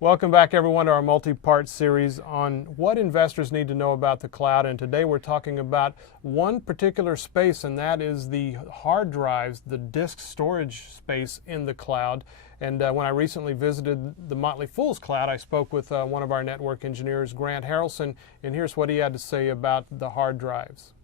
Welcome back, everyone, to our multi-part series on what investors need to know about the cloud. And today we're talking about one particular space, and that is the hard drives, the disk storage space in the cloud. And when I recently visited the Motley Fool's cloud, I spoke with one of our network engineers, Grant Harrelson, and here's what he had to say about the hard drives.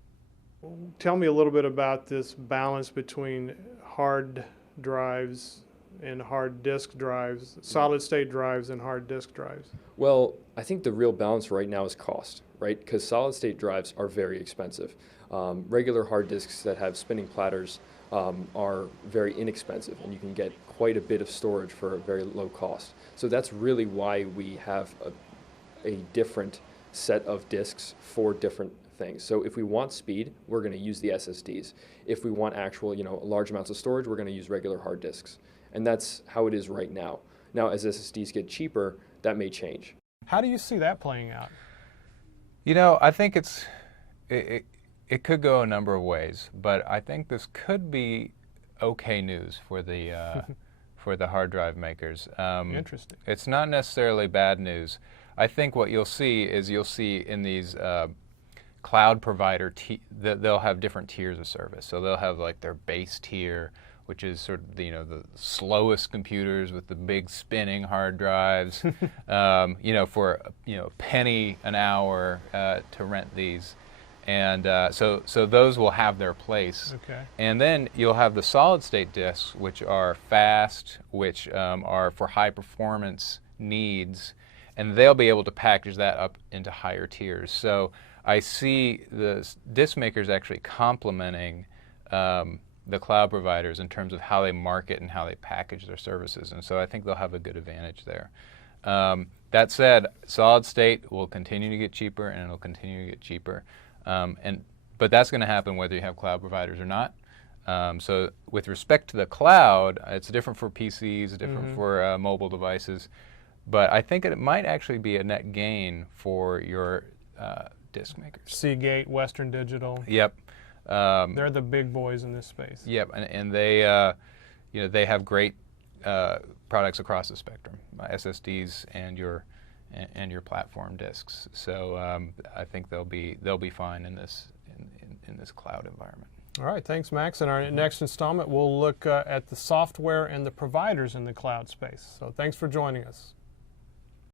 Tell me a little bit about this balance between hard drives and hard disk drives, solid state drives and hard disk drives. Well, I think the real balance right now is cost, right? Because solid state drives are very expensive. Regular hard disks that have spinning platters are very inexpensive, and you can get quite a bit of storage for a very low cost. So that's really why we have a different set of disks for different things. So if we want speed, we're going to use the SSDs. If we want actual, large amounts of storage, we're going to use regular hard disks. And that's how it is right now. Now, as SSDs get cheaper, that may change. How do you see that playing out? I think it could go a number of ways, but I think this could be okay news for the for the hard drive makers. Interesting. It's not necessarily bad news. I think what you'll see is in these cloud provider, they'll have different tiers of service. So they'll have like their base tier, which is sort of the slowest computers with the big spinning hard drives, for a penny an hour to rent these, and so those will have their place. Okay. And then you'll have the solid state disks, which are fast, which are for high performance needs, and they'll be able to package that up into higher tiers. So I see the disk makers actually complementing the cloud providers in terms of how they market and how they package their services, and so I think they'll have a good advantage there. That said, solid state will continue to get cheaper, and it'll continue to get cheaper, but that's going to happen whether you have cloud providers or not. So with respect to the cloud, it's different for PCs, different for mobile devices, but I think it might actually be a net gain for your disk makers. Seagate, Western Digital. Yep. They're the big boys in this space. Yep, and they, they have great products across the spectrum, SSDs and your platform disks. So I think they'll be fine in this cloud environment. All right, thanks, Max. In our next installment, we'll look at the software and the providers in the cloud space. So thanks for joining us.